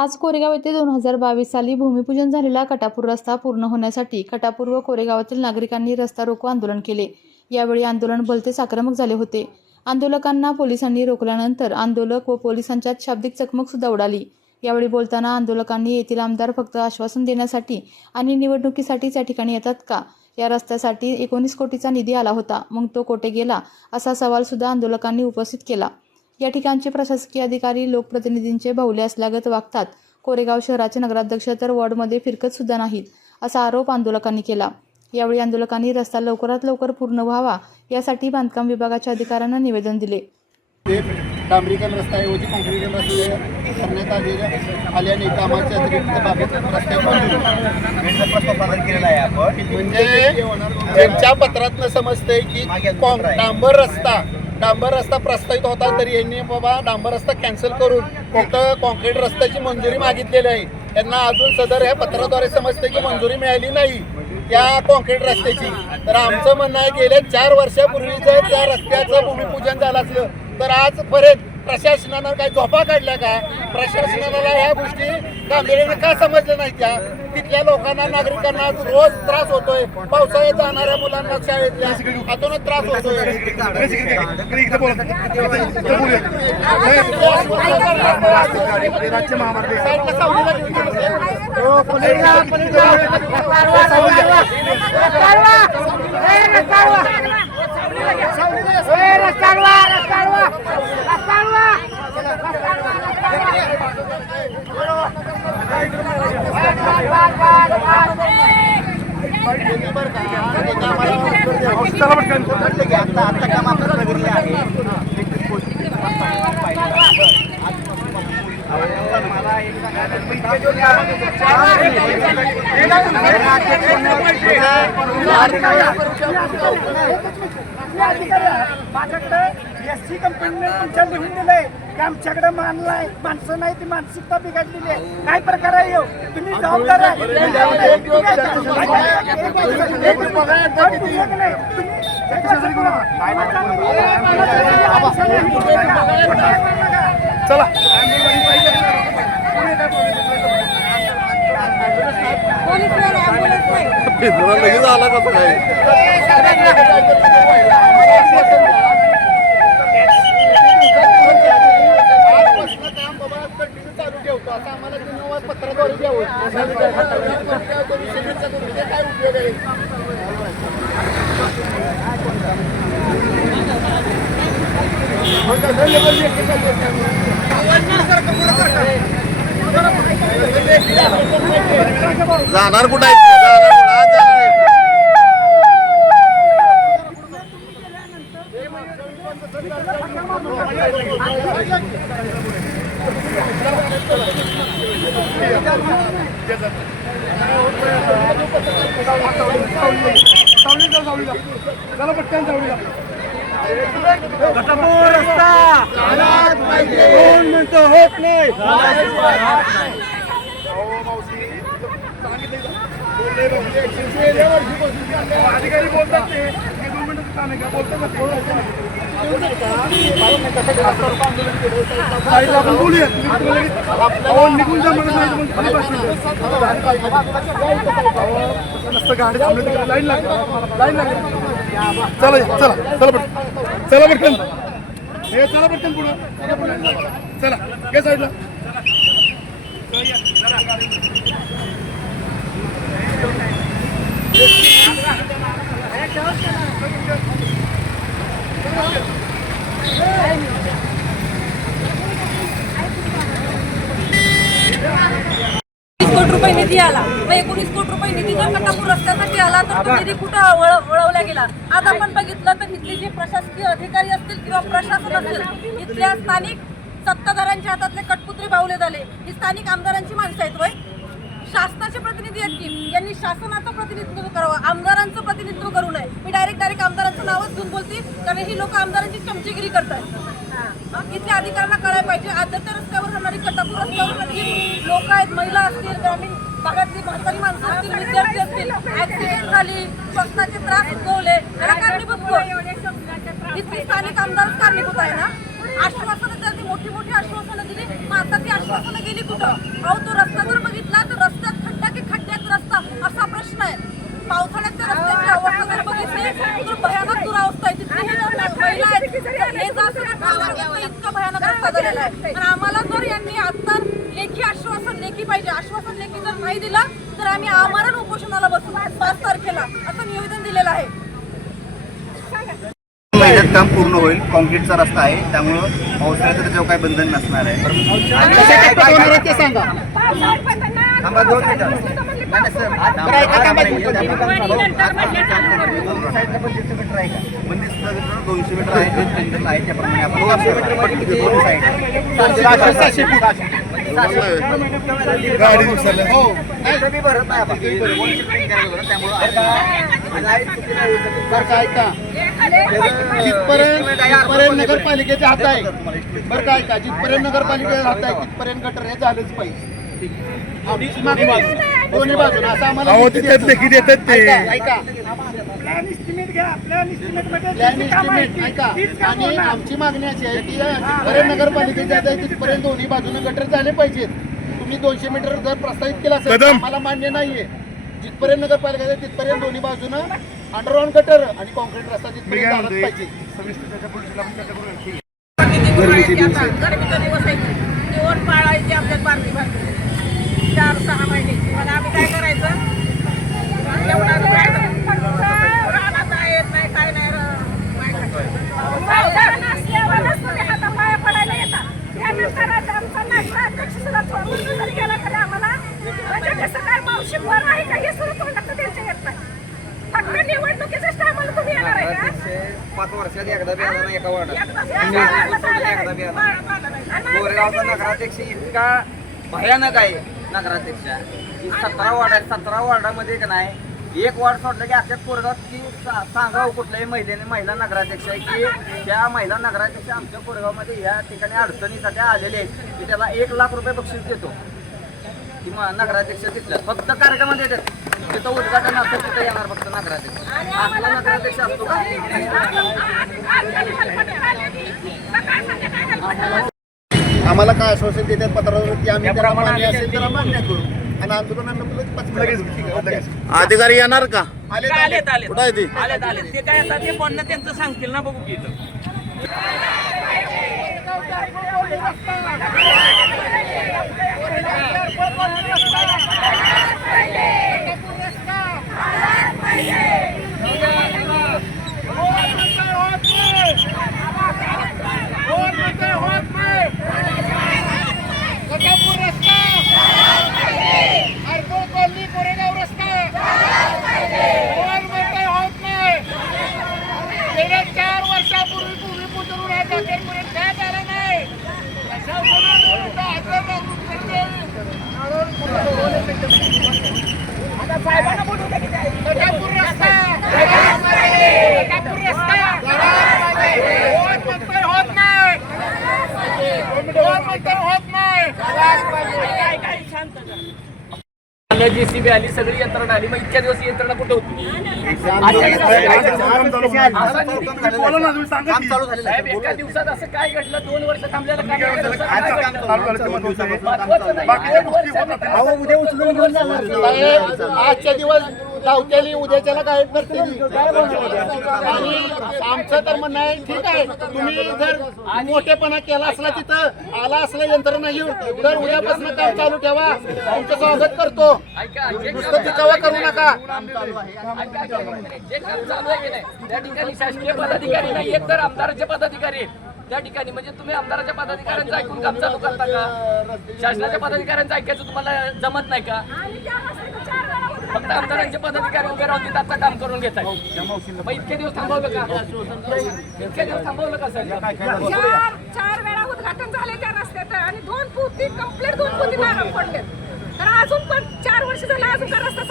आज कोरेगाव येथे 2022 साली भूमिपूजन झालेला कटापूर रस्ता पूर्ण होण्यासाठी कटापूर व कोरेगावातील नागरिकांनी रस्ता रोको आंदोलन केले। यावेळी आंदोलन भलतेच आक्रमक झाले होते। आंदोलकांना पोलिसांनी रोखल्यानंतर आंदोलक व पोलिसांच्यात शाब्दिक चकमक सुद्धा उडाली। यावेळी बोलताना आंदोलकांनी येथील आमदार फक्त आश्वासन देण्यासाठी आणि निवडणुकीसाठीच या ठिकाणी येतात का? या रस्त्यासाठी 19 कोटीचा निधी आला होता, मग तो कोठे गेला, असा सवाल सुद्धा आंदोलकांनी उपस्थित केला। या ठिकाणचे प्रशासकीय अधिकारी लोकप्रतिनिधींचे बाहुले असल्यागत वागतात। कोरेगाव शहराचे नगराध्यक्ष तर वॉर्डमध्ये फिरकत सुद्धा नाहीत, असा आरोप आंदोलकांनी केला। यावेळी आंदोलकांनी रस्ता लवकरात लवकर पूर्ण व्हावा यासाठी बांधकाम विभागाच्या अधिकाऱ्यांना निवेदन दिले। डांबरीकरण रस्त्याऐवजी काँक्रीटीकरण रस्ते करण्यात आल्याने कामाच्या अतिरिक्त बाबीत रस्ते केलेला आहे आपण। म्हणजे त्यांच्या पत्रातनं समजतंय की डांबर रस्ता प्रस्तावित होता, तरी यांनी बाबा डांबर रस्ता कॅन्सल करून फक्त कॉन्क्रीट रस्त्याची मंजुरी मागितलेली आहे। त्यांना अजून सदर ह्या पत्राद्वारे समजते की मंजुरी मिळाली नाही त्या कॉन्क्रीट रस्त्याची। तर आमचं म्हणणं आहे गेल्या 4 वर्षापूर्वी जर त्या रस्त्याचं भूमिपूजन झालं असलं तर आजपर्यंत प्रशासनानं काही झोपा काढल्या का? प्रशासनाला ह्या गोष्टी गांभीर्याने का समजल्या नाही? त्या तिथल्या लोकांना नागरिकांना रोज त्रास होतोय। पावसाळ्यात जाणाऱ्या मुलांना शाळेतल्या हातूनच त्रास होतोय। एससी कंपनीने तुमच्या लिहून दिलंय की आमच्याकडे मानलाय माणसं नाही, ती मानसिकता बिघडलेली आहे। काय प्रकार आहे हो? तुम्ही जबाबदार आहे। चला लगेच आला कसं काय? चालू ठेवतो असं आम्हाला धन्यवाद पत्राद्वारे द्यावं। काय उपयोग आहे? जाणार कुठं आहे? अधिकारी बोलतात ते लाईन लागली। चला चला चला चला पटकन, हे चला पटकन पुढं चला या साईडला। कोटी रुपये निधी आला, मग 19 कोटी रुपये निधी जर कटापूर रस्त्यासाठी आला तर तो निधी कुठं वळवला गेला? आज आपण बघितलं तर इथले जे प्रशासकीय अधिकारी असतील किंवा प्रशासन असेल, इथल्या स्थानिक सत्ताधाऱ्यांच्या हातातले कटपुतळे बाहुले झाले। ही स्थानिक आमदारांची माणसं आहेत वय? शासनाचे प्रतिनिधी आहेत की यांनी शासनाचं प्रतिनिधित्व करावं, आमदारांचं प्रतिनिधित्व करू नये। मी डायरेक्ट आमदारांचं नावच घेऊन बोलते, कारण ही लोक आमदारांची चमचेगिरी करतात। इथल्या अधिकाऱ्यांना कळायला पाहिजे। आदरच्या रस्त्यावर जाणारी कटापूर रस्त्यावर जी लोक आहेत, महिला असतील, ग्रामीण भागातली म्हातारी माणसं असतील, विद्यार्थी असतील, ऍक्सिडेंट झाली, श्वसनाचे त्रास उद्भवले, याला कारणीभूत कोण? इथली स्थानिक आमदार कारणीभूत आहे ना। आश्वासनं त्यांनी मोठी मोठी आश्वासनं दिली, मग आता ती आश्वासनं गेली कुठे? कुठं. अहो तो रस्ता जर बघितला तर रस्त्यात खड्डा की खड्ड्यात रस्ता असा प्रश्न आहे. पावसाळ्यात त्या रस्त्याची अवस्था जर बघितली तर भयानक दुरावस्था आहे. तिथली महिला आहेत हे जास्त इतका भयानक रस्ता झालेला आहे. आणि आम्हाला जर यांनी आता लेखी आश्वासन लेखी पाहिजे, आश्वासन लेखी जर नाही दिलं तर आम्ही आमरण उपोषणाला बसू 5 तारखेला असं निवेदन दिलेलं आहे. महिन्यात काम पूर्ण होईल. कॉन्क्रीटचा रस्ता आहे त्यामुळं पावसाळ्याचं त्याच्यावर काही बंधन नसणार आहे. ते सांगा. थांबा 2 मिनिटं. नाही सर, साईडला 25 मीटर आहे का? बंदिस्त 200 मीटर आहे. जे टेंडर आहे त्याप्रमाणे आपण 200 मीटर दोन साईड गाडी दिवसाला हो कमी भरत नाही आपण. 200 मीटर त्यामुळं काय का जिथपर्यंत नगरपालिकेच्या हात आहे बरं काय का जिथपर्यंत नगरपालिकेच्या हात आहे तिथपर्यंत गटर हे झालंच पाहिजे. आमची मागणी दोन्ही बाजून असं आम्हाला ऐका प्लॅन इस्टिमेट घ्या. प्लॅन इस्टिमेटमध्ये प्लॅन इस्टिमेट ऐका आणि आमची मागणी अशी आहे की जिथपर्यंत नगरपालिकेच्या हात आहे तिथपर्यंत दोन्ही बाजूने गटर झाले पाहिजेत. तुम्ही 200 मीटर जर प्रस्तावित केला असेल आम्हाला मान्य नाहीये. जिथपर्यंत नगरपालिका आहे तिथपर्यंत दोन्ही बाजूनं अंडरग्राऊंड गटर आणि कॉन्क्रीट रस्ता तिथपर्यंत झालाच पाहिजे. गरमीचा दिवस आहे निवड पाळायची आपल्यात बारकी बारकी 4-6 महिने. पण आम्ही काय करायचं रानात येत नाही काय नाही हातापाया पडायला येतात. त्यानंतर आमचा नाश्ता अध्यक्ष सुद्धा जरी गेला तरी आम्हाला म्हणजे कसं काय मावशी वर आहे का हे सुरू तोंडात त्यांच्या येत नाही. फक्त निवडणुकीच्याच टायमाला तुम्ही येणार आहे का? 5 वर्षात एकदा बी आला नाही एका वार्डात. एकदा बी गोरेगावचा नगराध्यक्ष इतका भयानक आहे. नगराध्यक्ष 17 वार्ड आहेत. 17 वार्डामध्ये का नाही एक वार्ड सोडलं की अख्ख्या कोरेगावात की सांगावं कुठल्याही महिला नगराध्यक्ष आहे की त्या महिला नगराध्यक्ष आमच्या कोरेगावमध्ये या ठिकाणी अडचणीसाठी आलेले आहेत की त्याला 1 लाख रुपये बक्षीस देतो. की नगराध्यक्ष तिथल्या फक्त कार्यक्रमात येतात. तिथं उद्घाटन असतं तिथं येणार फक्त नगराध्यक्ष. आपला नगराध्यक्ष असतो का? आम्हाला काय आश्वासन देतात पत्रावर की आम्ही त्याला मान्य असेल तर मान्य करू आणि आंदोलनाला लगेच अधिकारी येणार का? आलेत कुठं आहे ते? आलेत ते काय आता ते बोलणं त्यांचं सांगतील ना बघू की इथं. गेल्या 4 वर्षापूर्वी भूमिपूजन काय झालं नाही. आता साहेबांना बोलू द्या की कटापूर रस्ता होत नाही. काय शांत JCB आली सगळी यंत्रणा आली. मग इतक्या दिवस यंत्रणा कुठे होती? काम चालू झालेलं साहेब आहे. एका दिवसात असं काय घडलं? 2 वर्ष थांबलेलं काम एका दिवसात काय काम घडलं? चालू झालं महत्त्वाचं आहे. महत्त्वाचं नाही. 2 वर्षात उद्या उचलून घेऊन जाणार. साहेब, आजच्या दिवस लावतेली उद्याच्याला काय करते आणि आमचं तर म्हणणं आहे ठीक आहे तुम्ही जर मोठेपणा केला असला तिथं आला असला यंत्रणा घेऊन तर उद्यापासून काम चालू ठेवा. आमचं स्वागत करतो. ऐका, जे नुसतं दिखावा करू नका. ऐका, जे काम चालू आहे की नाही त्या ठिकाणी शासकीय पदाधिकारी नाही एक तर आमदाराचे पदाधिकारी आहेत. त्या ठिकाणी म्हणजे तुम्ही आमदाराच्या पदाधिकाऱ्यांचं ऐकून काम चालू करता का? शासनाच्या पदाधिकाऱ्यांचं ऐकायचं तुम्हाला जमत नाही का? फक्त आमदारांचे पदाधिकारी उभे राहून आता काम करून घेतात. मग इतके दिवस थांबवलं का? इतके दिवस थांबवलं का सर? 4 वेळा उद्घाटन झाले त्या रस्त्यात आणि 2 पोती कंप्लीट 2 पोती नारळ पडले. तर अजून पण 4 वर्ष झालं अजून का रस्ता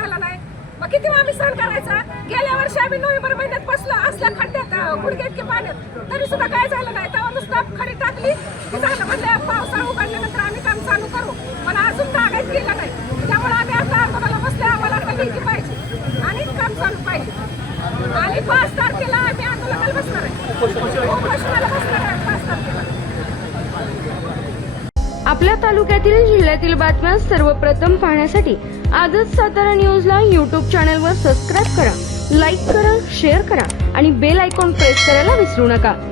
झाला नाही. मग किती आम्ही सहन करायचा? गेल्या वर्षी आम्ही नोव्हेंबर महिन्यात बसलो असल्या खड्ड्यात गुडघे इतके पाण्यात तरी सुद्धा काय झालं नाही. तेव्हा नुसतं खडी टाकली की झालं. म्हणजे पावसाळा उघडल्यानंतर आम्ही काम चालू करू पण अजून कागद गेला नाही. त्यामुळे आम्ही आता आंदोलनाला बसले. आम्हाला आता लेखी पाहिजे आणि काम चालू पाहिजे. आणि 5 तारखेला आम्ही आंदोलनाला बसणार आहे. उपोषणाला बसणार आहे 5 तारखेला. आपल्या तालुक्यातील जिल्ह्यातील बातम्या सर्वप्रथम पाहण्यासाठी आजच सातारा न्यूजला YouTube चॅनलवर सबस्क्राईब करा, लाईक करा, शेअर करा आणि बेल आयकॉन प्रेस करायला विसरू नका.